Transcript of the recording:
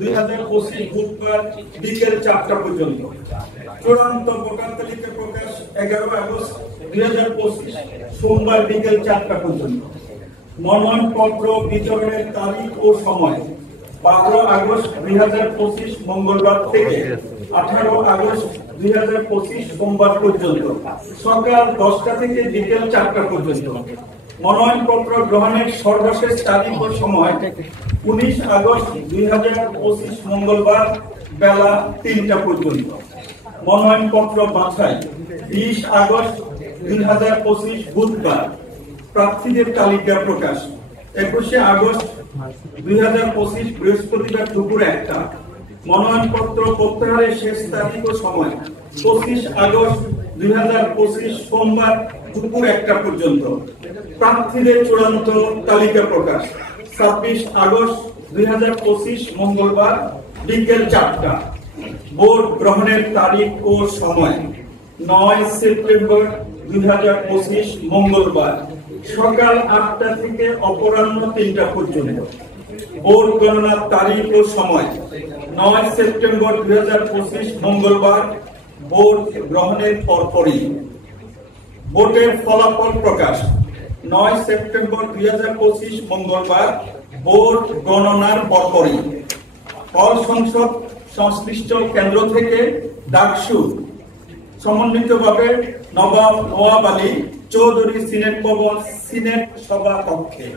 2025 বুধবার বিকেল 4টা পর্যন্ত। চূড়ান্ত ভোটার তালিকা প্রকাশ 11 আগস্ট 2025 সোমবার বিকেল 4টা পর্যন্ত। মনোনয়নপত্র বিতরণের তারিখ ও সময় 12 আগস্ট 2025 মঙ্গলবার থেকে 18 আগস্ট 2025 সোমবার পর্যন্ত সকাল 10টা থেকে বিকেল 4টা পর্যন্ত। মনোনয়নপত্র গ্রহণের সর্বশেষ তারিখ ও সময় 19 আগস্ট 2025 মঙ্গলবার বেলা 3টা পর্যন্ত। মনোনয়নপত্র বাছাই 20 আগস্ট 2025 বুধবার। প্রার্থীদের তালিকা প্রকাশ 21 আগস্ট 2025 বৃহস্পতিবার দুপুর 1টা। মনোনয়নপত্র প্রত্যাহারের শেষ তারিখ ও সময় 25 আগস্ট 2025 সোমবার দুপুর 1টা পর্যন্ত। প্রার্থীদের চূড়ান্ত তালিকা প্রকাশ 26 আগস্ট 2025 মঙ্গলবার বিকেল 4টা। ভোট গ্রহণের তারিখ ও সময় 9 সেপ্টেম্বর 2025 মঙ্গলবার সকাল 8টা থেকে অপরাহ্ন 3টা পর্যন্ত। ভোট গণনার তারিখ ও সময় 9 সেপ্টেম্বর 2025 মঙ্গলবার ভোট গ্রহণের পরপরই। ভোটের ফলাফল প্রকাশ 9 সেপ্টেম্বর 2025 মঙ্গলবার ভোট গণনার পরপরই। হল সংসদ সংশ্লিষ্ট কেন্দ্র থেকে ডাকসু সমন্বিতভাবে নবাব নওয়াব আলী চৌধুরী সিনেট ভবন সিনেট সভা কক্ষে।